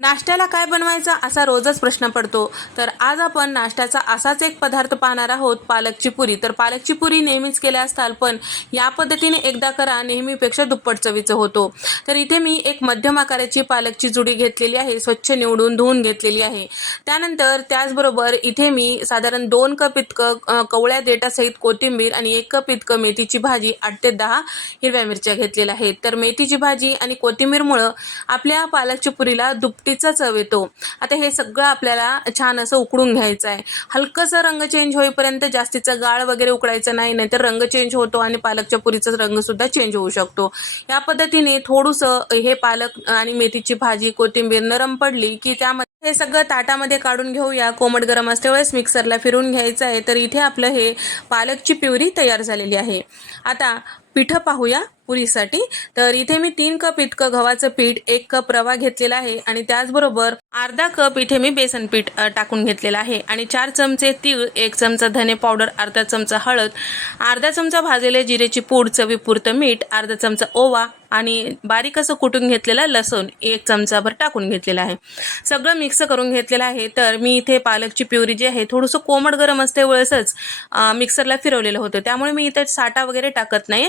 नाश्त्याला काय बनवायचा असा रोजच प्रश्न पडतो. तर आज आपण नाश्त्याचा असाच एक पदार्थ पाहणार आहोत पालकची पुरी. तर पालकची पुरी नेहमीच केल्या असताल पण या पद्धतीने एकदा करा नेहमीपेक्षा दुप्पट चवीचं होतो. तर इथे मी एक मध्यम आकाराची पालकची जुडी घेतलेली आहे स्वच्छ निवडून धुवून घेतलेली आहे. त्यानंतर त्याचबरोबर इथे मी साधारण दोन कप इतकं कवळ्या देटासहित कोथिंबीर आणि एक कप इतकं मेथीची भाजी आठ ते दहा हिरव्या मिरच्या घेतलेल्या आहेत. तर मेथीची भाजी आणि कोथिंबीरमुळं आपल्या पालकची पुरीला तिचा चव येतो. आता हे सगळं आपल्याला छान असं उकडून घ्यायचं आहे. हलकंसं रंग चेंज होईपर्यंत जास्तीचा गाळ वगैरे उकडायचा नाही नाहीतर रंग चेंज होतो आणि पालकच्या पुरीचा रंग सुद्धा चेंज होऊ शकतो. या पद्धतीने थोडंसं हे पालक आणि मेथीची भाजी कोथिंबीर नरम पडली की त्यामध्ये हे सगळं ताटामध्ये काढून घेऊया. कोमट गरम असते वेळेस मिक्सरला फिरून घ्यायचं आहे. तर इथे आपलं हे पालकची प्युरी तयार झालेली आहे. आता पिठं पाहूया. पुरीसाठी. तर इथे मी तीन कप इतकं गव्हाचं पीठ एक कप रवा घेतलेला आहे आणि त्याचबरोबर अर्धा कप इथे मी बेसन पीठ टाकून घेतलेलं आहे आणि चार चमचे तीळ एक चमचा धने पावडर अर्धा चमचा हळद अर्धा चमचा भाजलेले जिरेची पूड चवीपुरतं मीठ अर्धा चमचा ओवा आणि बारीक असं कुटून घेतलेलं लसूण एक चमचाभर टाकून घेतलेला आहे. सगळं मिक्स करून घेतलेलं आहे. तर मी इथे पालकची प्युरी जी आहे थोडंसं कोमट गरम असते वेळेसच मिक्सरला फिरवलेलं होतं. त्यामुळे मी इथे साठा वगैरे टाकत नाही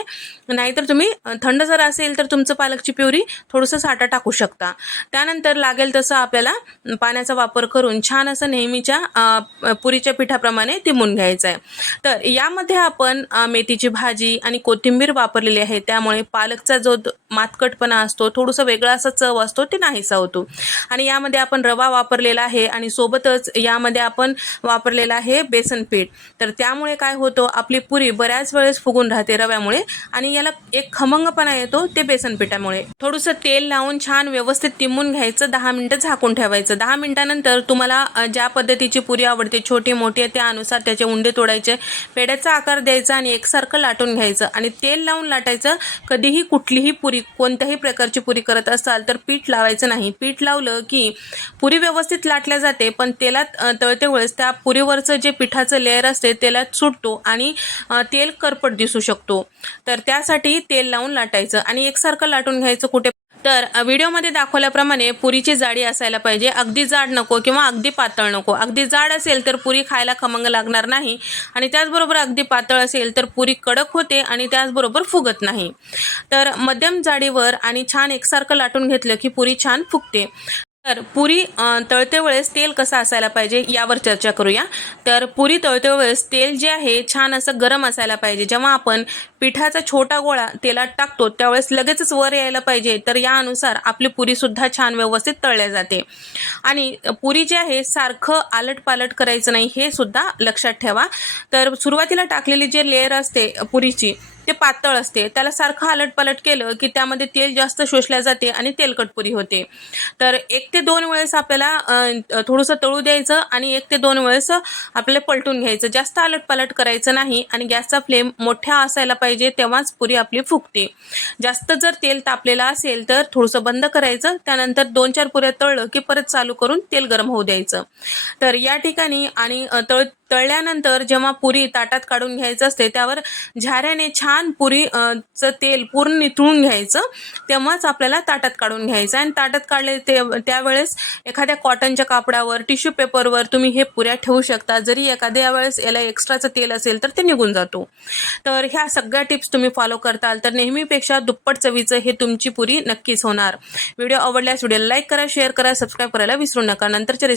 नाहीतर तुम्ही थंड जर असेल तर तुमचं पालकची प्युरी थोडंसं साठा टाकू शकता. त्यानंतर लागेल तसं आपल्याला पाण्याचा वापर करून छान असं नेहमीच्या पुरीच्या पिठाप्रमाणे तिमून घ्यायचं आहे तर यामध्ये आपण मेथीची भाजी आणि कोथिंबीर वापरलेली आहे. त्यामुळे पालकचा जो मातकटपणा असतो थोडंसं वेगळा असा चव असतो ते नाहीसा होतो. आणि यामध्ये आपण रवा वापरलेला आहे आणि सोबतच यामध्ये आपण वापरलेला आहे बेसन पीठ. तर त्यामुळे काय होतं आपली पुरी बऱ्याच वेळेस फुगून राहते रव्यामुळे आणि याला एक खमंगपणा येतो ते बेसन पिठामुळे थोडंसं तेल लावून छान व्यवस्थित तिंबून घ्यायचं दहा मिनिटं झाकून ठेवायचं. दहा मिनिटानंतर तुम्हाला ज्या पद्धतीची पुरी आवडते छोटी मोठी आहे त्यानुसार त्याचे उंडे तोडायचे पेड्याचा आकार द्यायचा आणि एकसारखं लाटून घ्यायचं. आणि तेल लावून लाटायचं कधीही कुठलीही पुरी कोणत्याही प्रकारची पुरी करत असाल तर पीठ लावायचं नाही. पीठ लावलं की पुरी व्यवस्थित लाटल्या जाते पण तेलात तळते वेळेस त्या पुरीवरचं जे पिठाचं लेअर असते तेलात सुटतो आणि तेल करपट दिसू शकतो. तर त्यासाठी तेल लावून लाटायचं आणि एकसारखं लाटून घ्यायचं कुठे. तर व्हिडिओमध्ये दाखवल्याप्रमाणे पुरीची जाडी असायला पाहिजे. अगदी जाड नको किंवा अगदी पातळ नको. अगदी जाड असेल तर पुरी खायला खमंग लागणार नाही आणि त्याचबरोबर अगदी पातळ असेल तर पुरी कडक होते आणि त्याचबरोबर फुगत नाही. तर मध्यम जाडीवर आणि छान एकसारखं लाटून घेतलं की पुरी छान फुगते. तर पुरी तळतेवेळेस तळते वेळेस तेल कसं असायला पाहिजे यावर चर्चा करूया. तर पुरी तळते वेळेस तेल जे आहे छान असं गरम असायला पाहिजे. जेव्हा आपण पिठाचा छोटा गोळा तेलात टाकतो त्यावेळेस लगेचच वर यायला पाहिजे. तर यानुसार आपली पुरीसुद्धा छान व्यवस्थित तळल्या जाते. आणि पुरी जी आहे सारखं आलट पालट करायचं नाही हे सुद्धा लक्षात ठेवा. तर सुरुवातीला टाकलेली जे लेअर असते पुरीची ते पातळ असते. त्याला सारखं आलट पलट केलं की त्यामध्ये तेल जास्त शोषल्या जाते आणि तेलकट पुरी होते. तर एक ते दोन वेळेस आपल्याला थोडंसं तळू द्यायचं आणि एक ते दोन वेळेस आपल्याला पलटून घ्यायचं. जास्त आलट पलट करायचं नाही आणि गॅसचा फ्लेम मोठ्या असायला पाहिजे तेव्हाच पुरी आपली फुगते. जास्त जर तेल तापलेलं असेल तर थोडंसं बंद करायचं. त्यानंतर दोन चार पुऱ्या तळलं की परत चालू करून तेल गरम होऊ द्यायचं. तर या ठिकाणी आणि तळ तळल्यानंतर जेव्हा पुरी ताटात काढून घ्यायचं असते त्यावर झाऱ्याने छान पुरी च चं तेल पूर्ण निथळून घ्यायचं. तेव्हाच आपल्याला ताटात काढून घ्यायचं. आणि ताटात काढले ते त्यावेळेस एखाद्या कॉटनच्या कापडावर टिश्यू पेपरवर तुम्ही हे पुऱ्या ठेवू शकता. जरी एखाद्या वेळेस याला एक्स्ट्राचं तेल असेल तर ते निघून जातो. तर ह्या सगळ्या टिप्स तुम्ही फॉलो करताल तर नेहमीपेक्षा दुप्पट चवीचं हे तुमची पुरी नक्कीच होणार. व्हिडिओ आवडल्यास व्हिडिओला लाईक करा शेअर करा सबस्क्राईब करायला विसरू नका. नंतरच्या